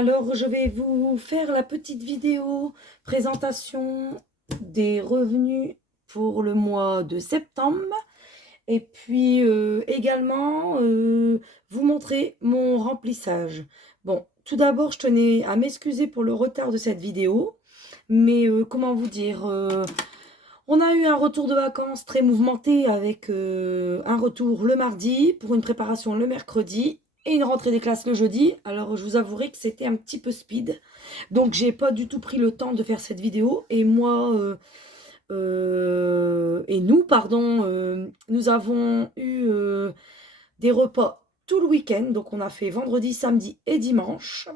Alors, je vais vous faire la petite vidéo présentation des revenus pour le mois de septembre et puis également vous montrer mon remplissage. Bon, tout d'abord, je tenais à m'excuser pour le retard de cette vidéo, mais comment vous dire, on a eu un retour de vacances très mouvementé avec un retour le mardi pour une préparation le mercredi et une rentrée des classes le jeudi. Alors je vous avouerai que c'était un petit peu speed. Donc j'ai pas du tout pris le temps de faire cette vidéo. Et moi, et nous, pardon, nous avons eu des repas tout le week-end. Donc on a fait vendredi, samedi et dimanche.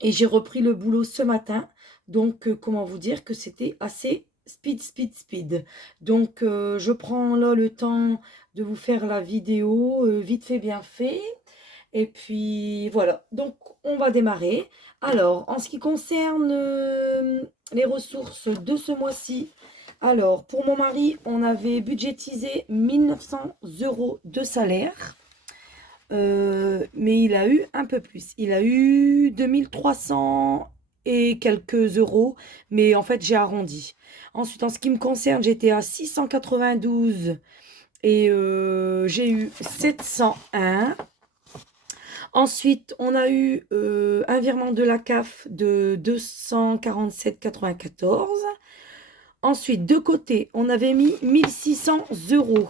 Et j'ai repris le boulot ce matin. Donc, comment vous dire que c'était assez speed, speed, speed. Donc, je prends là le temps de vous faire la vidéo, vite fait, bien fait. Et puis, voilà. Donc, on va démarrer. Alors, en ce qui concerne les ressources de ce mois-ci, alors, pour mon mari, on avait budgétisé 1900 € de salaire. Mais il a eu un peu plus. Il a eu 2300 et quelques euros, mais en fait, j'ai arrondi. Ensuite, en ce qui me concerne, j'étais à 692 et j'ai eu 701. Ensuite, on a eu un virement de la CAF de 247,94. Ensuite, de côté, on avait mis 1600 €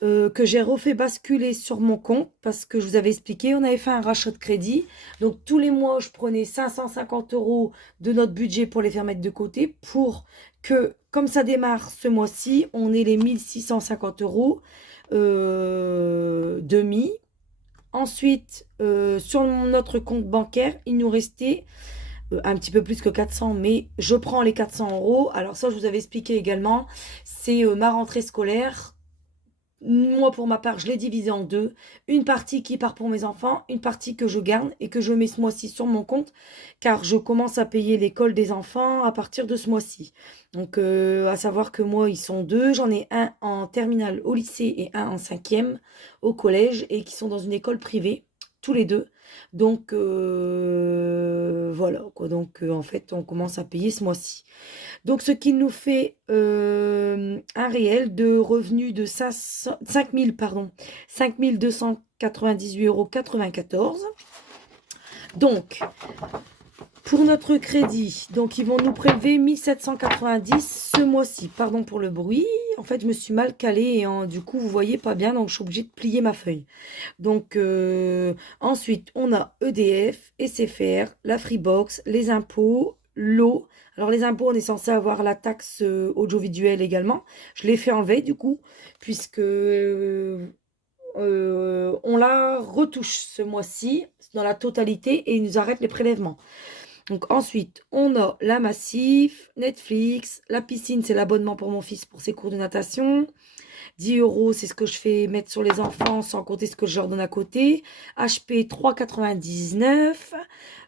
que j'ai refait basculer sur mon compte parce que je vous avais expliqué, on avait fait un rachat de crédit. Donc tous les mois, je prenais 550 € de notre budget pour les faire mettre de côté pour que, comme ça démarre ce mois-ci, on ait les 1650 € de mis. Ensuite, sur notre compte bancaire, il nous restait un petit peu plus que 400, mais je prends les 400 €. Alors ça, je vous avais expliqué également, c'est ma rentrée scolaire. Moi, pour ma part, je l'ai divisé en deux. Une partie qui part pour mes enfants, une partie que je garde et que je mets ce mois-ci sur mon compte, car je commence à payer l'école des enfants à partir de ce mois-ci. Donc, à savoir que moi, ils sont deux. J'en ai un en terminale au lycée et un en cinquième au collège et qui sont dans une école privée, tous les deux. Donc, voilà, quoi. Donc, en fait, on commence à payer ce mois-ci. Donc, ce qui nous fait un réel de revenus de 5000, pardon, 5298,94 €. Donc, pour notre crédit, donc ils vont nous prélever 1790 ce mois-ci. Pardon pour le bruit. En fait, je me suis mal calée et du coup, vous voyez pas bien, donc je suis obligée de plier ma feuille. Donc, ensuite, on a EDF, SFR, la Freebox, les impôts, l'eau. Alors, les impôts, on est censé avoir la taxe audiovisuelle également. Je l'ai fait enlever, du coup, puisque on la retouche ce mois-ci dans la totalité et ils nous arrêtent les prélèvements. Donc, ensuite, on a la Massif, Netflix, la piscine, c'est l'abonnement pour mon fils pour ses cours de natation. 10 €, c'est ce que je fais mettre sur les enfants sans compter ce que je leur donne à côté. HP 3,99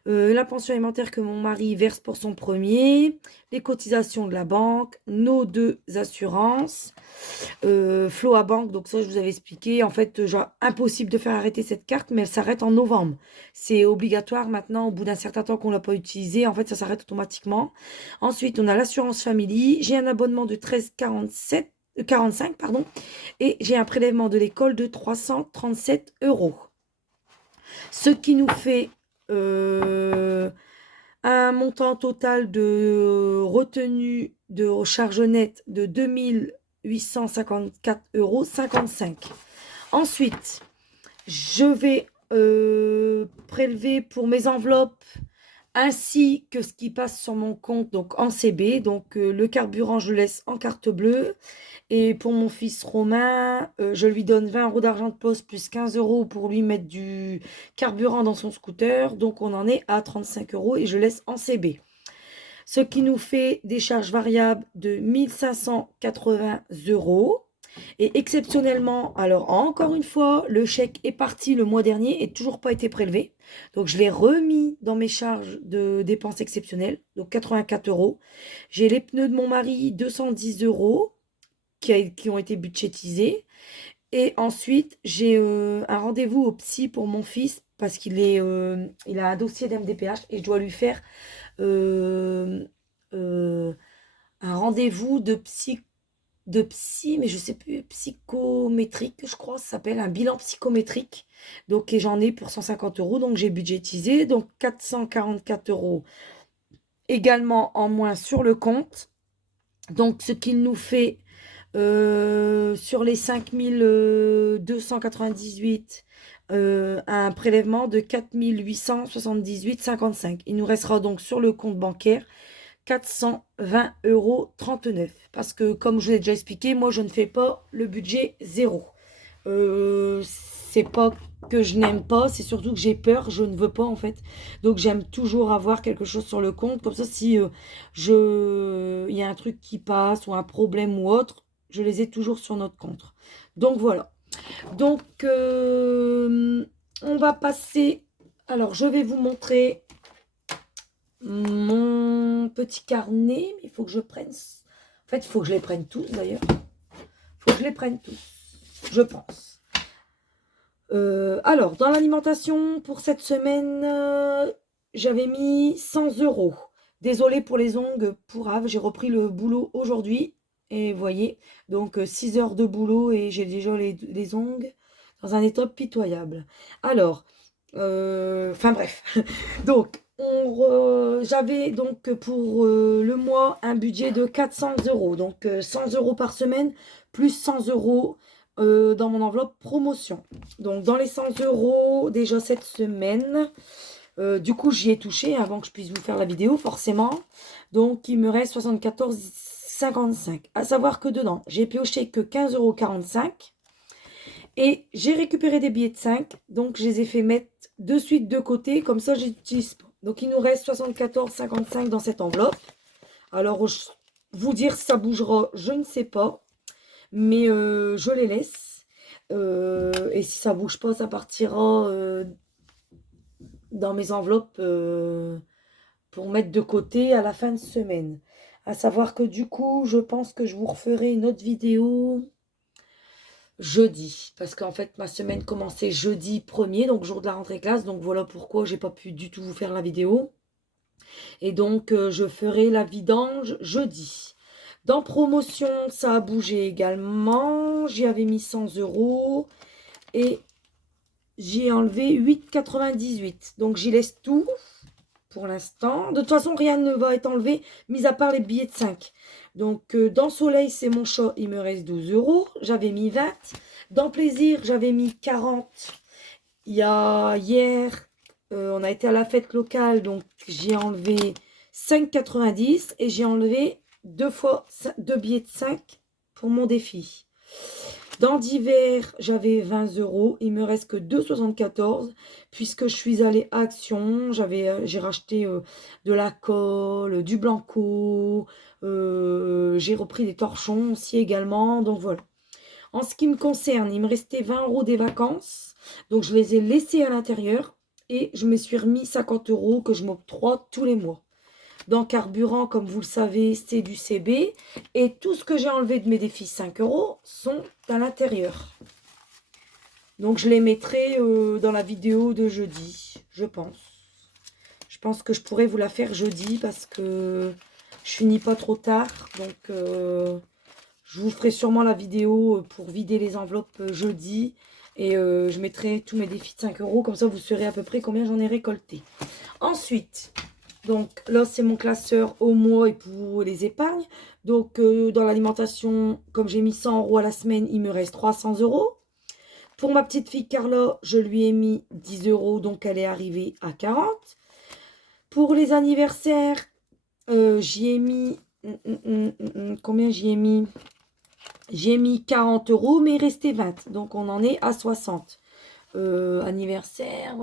€. La pension alimentaire que mon mari verse pour son premier. Les cotisations de la banque. Nos deux assurances. Floa Bank, donc ça je vous avais expliqué. En fait, genre, impossible de faire arrêter cette carte, mais elle s'arrête en novembre. C'est obligatoire maintenant, au bout d'un certain temps qu'on ne l'a pas utilisé. En fait, ça s'arrête automatiquement. Ensuite, on a l'assurance family. J'ai un abonnement de 13,45 pardon, et j'ai un prélèvement de l'école de 337 €. Ce qui nous fait un montant total de retenue de charge nette de 2854,55 €. Ensuite, je vais prélever pour mes enveloppes ainsi que ce qui passe sur mon compte, donc en CB. Donc, le carburant, je le laisse en carte bleue. Et pour mon fils Romain, je lui donne 20 € d'argent de poste plus 15 € pour lui mettre du carburant dans son scooter. Donc, on en est à 35 € et je laisse en CB. Ce qui nous fait des charges variables de 1580 €. Et exceptionnellement, alors encore une fois, le chèque est parti le mois dernier et toujours pas été prélevé. Donc je l'ai remis dans mes charges de dépenses exceptionnelles, donc 84 €. J'ai les pneus de mon mari, 210 € qui ont été budgétisés. Et ensuite, j'ai un rendez-vous au psy pour mon fils parce il a un dossier d'MDPH et je dois lui faire euh, euh, un rendez-vous de psy, mais je sais plus, psychométrique, je crois, ça s'appelle un bilan psychométrique. Donc, et j'en ai pour 150 euros, donc j'ai budgétisé, donc 444 euros également en moins sur le compte. Donc, ce qu'il nous fait sur les 5298, un prélèvement de 4878,55. Il nous restera donc sur le compte bancaire 420,39 € parce que, comme je vous ai déjà expliqué, moi je ne fais pas le budget zéro. C'est pas que je n'aime pas, c'est surtout que j'ai peur, je ne veux pas en fait. Donc j'aime toujours avoir quelque chose sur le compte, comme ça si il y a un truc qui passe ou un problème ou autre, je les ai toujours sur notre compte. Donc voilà. Donc on va passer. Alors je vais vous montrer mon petit carnet, mais il faut que je prenne. En fait, il faut que je les prenne tous d'ailleurs. Il faut que je les prenne tous, je pense. Alors, dans l'alimentation, pour cette semaine, j'avais mis 100 €. Désolée pour les ongles pourraves, j'ai repris le boulot aujourd'hui. Et vous voyez, donc 6 heures de boulot et j'ai déjà les ongles dans un état pitoyable. Alors, enfin bref. Donc, j'avais donc pour le mois un budget de 400 €. Donc, 100 € par semaine, plus 100 € dans mon enveloppe promotion. Donc, dans les 100 € déjà cette semaine, du coup, j'y ai touché avant que je puisse vous faire la vidéo, forcément. Donc, il me reste 74,55. À savoir que dedans, j'ai pioché que 15,45 € et j'ai récupéré des billets de 5. Donc, je les ai fait mettre de suite de côté. Comme ça, j'utilise pas. Donc, il nous reste 74,55 dans cette enveloppe. Alors, vous dire si ça bougera, je ne sais pas. Mais je les laisse. Et si ça bouge pas, ça partira dans mes enveloppes pour mettre de côté à la fin de semaine. À savoir que du coup, je pense que je vous referai une autre vidéo jeudi. Parce qu'en fait, ma semaine commençait jeudi 1er, donc jour de la rentrée classe. Donc voilà pourquoi j'ai pas pu du tout vous faire la vidéo. Et donc, je ferai la vidange jeudi. Dans promotion, ça a bougé également. J'y avais mis 100 € et j'ai enlevé 8,98. Donc, j'y laisse tout pour l'instant. De toute façon, rien ne va être enlevé, mis à part les billets de 5. Donc, dans Soleil, c'est mon chat, il me reste 12 €. J'avais mis 20. Dans Plaisir, j'avais mis 40. Il y a hier, on a été à la fête locale, donc j'ai enlevé 5,90 et j'ai enlevé 2 billets de 5 pour mon défi. Dans Divers, j'avais 20 €. Il me reste que 2,74 puisque je suis allée à Action. J'ai racheté de la colle, du blanco. J'ai repris des torchons aussi également. Donc voilà. En ce qui me concerne, il me restait 20 € des vacances. Donc je les ai laissés à l'intérieur. Et je me suis remis 50 € que je m'octroie tous les mois. Dans carburant, comme vous le savez, c'est du CB. Et tout ce que j'ai enlevé de mes défis 5 € sont à l'intérieur. Donc, je les mettrai dans la vidéo de jeudi, je pense. Je pense que je pourrais vous la faire jeudi parce que je finis pas trop tard. Donc, je vous ferai sûrement la vidéo pour vider les enveloppes jeudi. Et je mettrai tous mes défis de 5 €. Comme ça, vous saurez à peu près combien j'en ai récolté. Ensuite... Donc là, c'est mon classeur au mois et pour les épargnes. Donc dans l'alimentation, comme j'ai mis 100 € à la semaine, il me reste 300 €. Pour ma petite fille Carla, je lui ai mis 10 €, donc elle est arrivée à 40. Pour les anniversaires, j'y ai mis... combien j'y ai mis? J'ai mis 40 €, mais il restait 20. Donc on en est à 60. Anniversaire...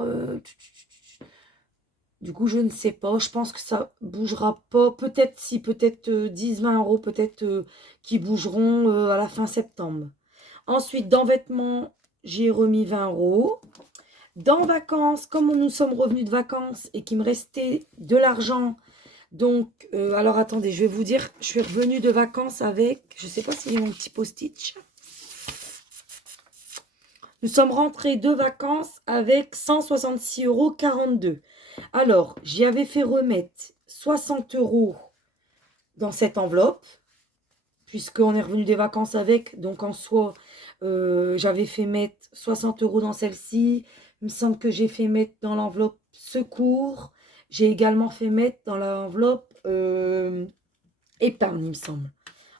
Du coup, je ne sais pas. Je pense que ça bougera pas. Peut-être si, peut-être 10-20 € peut-être qui bougeront à la fin septembre. Ensuite, dans vêtements, j'ai remis 20 €. Dans vacances, comme nous sommes revenus de vacances et qu'il me restait de l'argent. Donc, alors attendez, je vais vous dire, je suis revenue de vacances avec, je ne sais pas si j'ai mon petit post-it. Nous sommes rentrés de vacances avec 166,42 €. Alors, j'y avais fait remettre 60 € dans cette enveloppe, puisqu'on est revenu des vacances avec. Donc, en soi, j'avais fait mettre 60 € dans celle-ci. Il me semble que j'ai fait mettre dans l'enveloppe secours. J'ai également fait mettre dans l'enveloppe épargne, il me semble.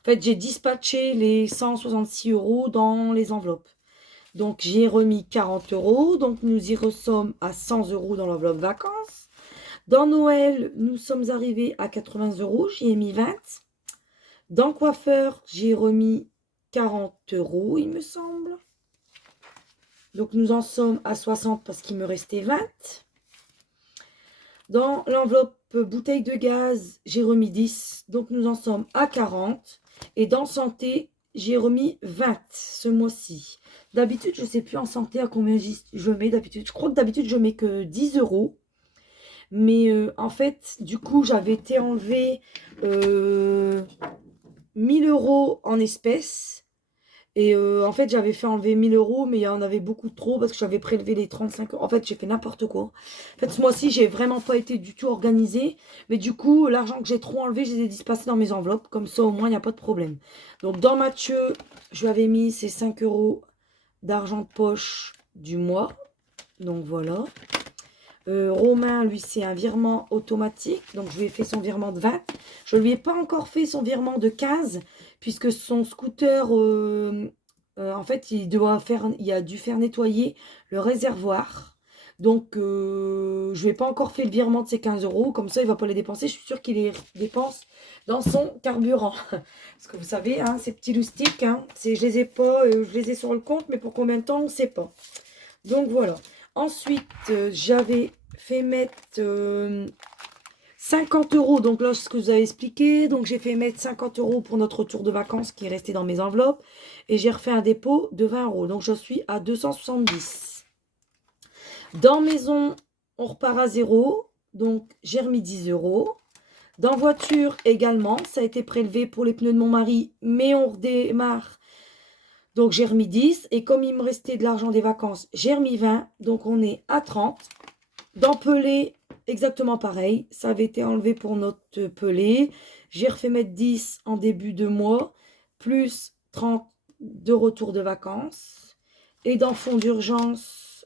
En fait, j'ai dispatché les 166 € dans les enveloppes. Donc, j'ai remis 40 €. Donc, nous y sommes à 100 € dans l'enveloppe vacances. Dans Noël, nous sommes arrivés à 80 €. J'y ai mis 20. Dans coiffeur, j'ai remis 40 €, il me semble. Donc, nous en sommes à 60 parce qu'il me restait 20. Dans l'enveloppe bouteille de gaz, j'ai remis 10. Donc, nous en sommes à 40. Et dans santé, j'ai remis 20 ce mois-ci. D'habitude, je ne sais plus en santé à combien je mets d'habitude. Je crois que d'habitude, je mets que 10 €. Mais en fait, du coup, j'avais été enlevé 1000 € en espèces. Et en fait, j'avais fait enlever 1000 €, mais il y en avait beaucoup trop parce que j'avais prélevé les 35 €. En fait, j'ai fait n'importe quoi. En fait, ce mois-ci, j'ai vraiment pas été du tout organisée. Mais du coup, l'argent que j'ai trop enlevé, je les ai dispersés dans mes enveloppes. Comme ça, au moins, il n'y a pas de problème. Donc, dans Mathieu, je lui avais mis ces 5 € d'argent de poche du mois. Donc, voilà. Romain, lui, c'est un virement automatique. Donc, je lui ai fait son virement de 20. Je ne lui ai pas encore fait son virement de 15, puisque son scooter, en fait, il a dû faire nettoyer le réservoir. Donc, je ne lui ai pas encore fait le virement de ses 15 €. Comme ça, il ne va pas les dépenser. Je suis sûre qu'il les dépense dans son carburant. Parce que vous savez, hein, ces petits loustiques, hein, je les ai pas, je les ai sur le compte, mais pour combien de temps, on ne sait pas. Donc, voilà. Ensuite, j'avais fait mettre 50 €. Donc là, ce que vous avez expliqué. Donc, j'ai fait mettre 50 € pour notre retour de vacances qui est resté dans mes enveloppes. Et j'ai refait un dépôt de 20 €. Donc, je suis à 270. Dans maison, on repart à 0. Donc, j'ai remis 10 €. Dans voiture également, ça a été prélevé pour les pneus de mon mari. Mais on redémarre. Donc, j'ai remis 10. Et comme il me restait de l'argent des vacances, j'ai remis 20. Donc, on est à 30. Dans Pelé, exactement pareil. Ça avait été enlevé pour notre Pelé. J'ai refait mettre 10 en début de mois. Plus 30 de retour de vacances. Et dans fonds d'urgence,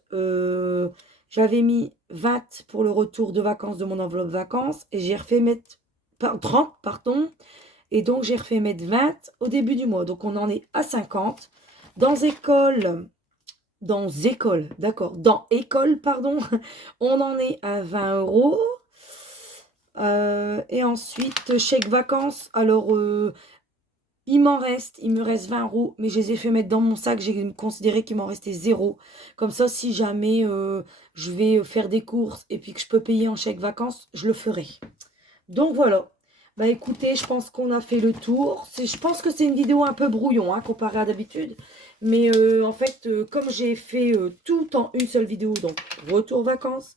j'avais mis 20 pour le retour de vacances de mon enveloppe vacances. Et j'ai refait mettre 30, pardon. Et donc, j'ai refait mettre 20 au début du mois. Donc, on en est à 50. Dans école, d'accord. Dans école, pardon, on en est à 20 €. Et ensuite, chèque vacances. Alors, il me reste 20 €, mais je les ai fait mettre dans mon sac. J'ai considéré qu'il m'en restait 0. Comme ça, si jamais je vais faire des courses et puis que je peux payer en chèque vacances, je le ferai. Donc voilà. Bah écoutez, je pense qu'on a fait le tour. Je pense que c'est une vidéo un peu brouillon, hein, comparé à d'habitude. Mais en fait, comme j'ai fait tout en une seule vidéo, donc retour vacances,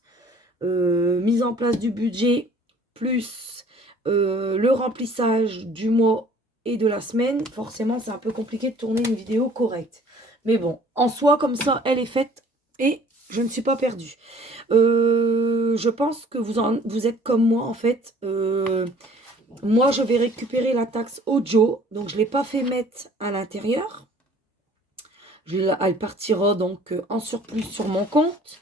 mise en place du budget, plus le remplissage du mois et de la semaine, forcément, c'est un peu compliqué de tourner une vidéo correcte. Mais bon, en soi, comme ça, elle est faite et je ne suis pas perdue. Je pense que vous êtes comme moi, en fait. Moi, je vais récupérer la taxe audio. Donc, je ne l'ai pas fait mettre à l'intérieur. Elle partira donc en surplus sur mon compte.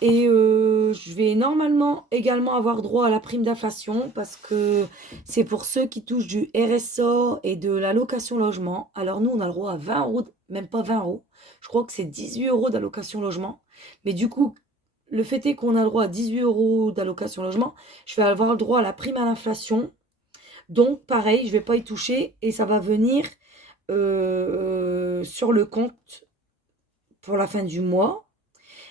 Et je vais normalement également avoir droit à la prime d'inflation parce que c'est pour ceux qui touchent du RSA et de l'allocation logement. Alors nous, on a le droit à 20 €, même pas 20 €. Je crois que c'est 18 € d'allocation logement. Mais du coup, le fait est qu'on a le droit à 18 € d'allocation logement. Je vais avoir le droit à la prime à l'inflation. Donc, pareil, je ne vais pas y toucher et ça va venir sur le compte pour la fin du mois.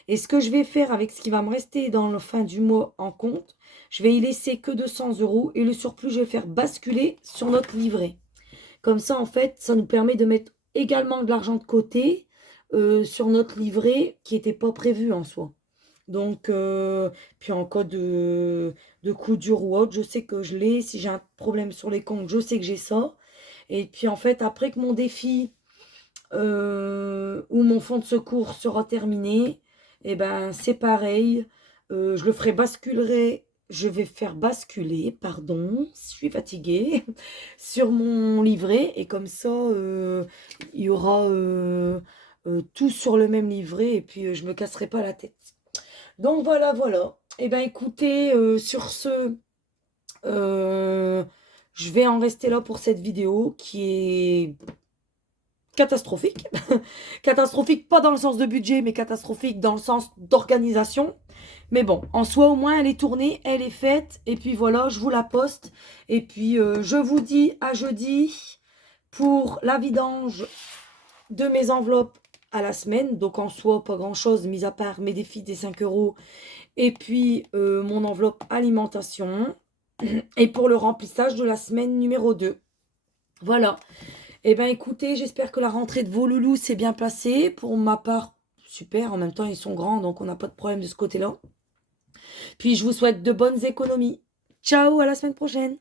Et ce que je vais faire avec ce qui va me rester dans la fin du mois en compte, je vais y laisser que 200 € et le surplus, je vais faire basculer sur notre livret. Comme ça, en fait, ça nous permet de mettre également de l'argent de côté sur notre livret qui n'était pas prévu en soi. Donc, puis en cas de coup dur ou autre, je sais que je l'ai. Si j'ai un problème sur les comptes, je sais que j'ai ça. Et puis en fait, après que mon défi où mon fonds de secours sera terminé, et ben c'est pareil, je le ferai basculerai je vais faire basculer, pardon, je suis fatiguée, sur mon livret et comme ça, il y aura, tout sur le même livret et puis, je me casserai pas la tête. Donc voilà, voilà. Et ben écoutez, sur ce, heu, je vais en rester là pour cette vidéo qui est catastrophique. Catastrophique, pas dans le sens de budget, mais catastrophique dans le sens d'organisation. Mais bon, en soi, au moins, elle est tournée, elle est faite. Et puis voilà, je vous la poste. Et puis, je vous dis à jeudi pour la vidange de mes enveloppes à la semaine. Donc, en soi, pas grand-chose, mis à part mes défis des 5 euros. Et puis, mon enveloppe alimentation. Et pour le remplissage de la semaine numéro 2. Voilà. Eh bien, écoutez, j'espère que la rentrée de vos loulous s'est bien passée. Pour ma part, super. En même temps, ils sont grands, donc on n'a pas de problème de ce côté-là. Puis, je vous souhaite de bonnes économies. Ciao, à la semaine prochaine.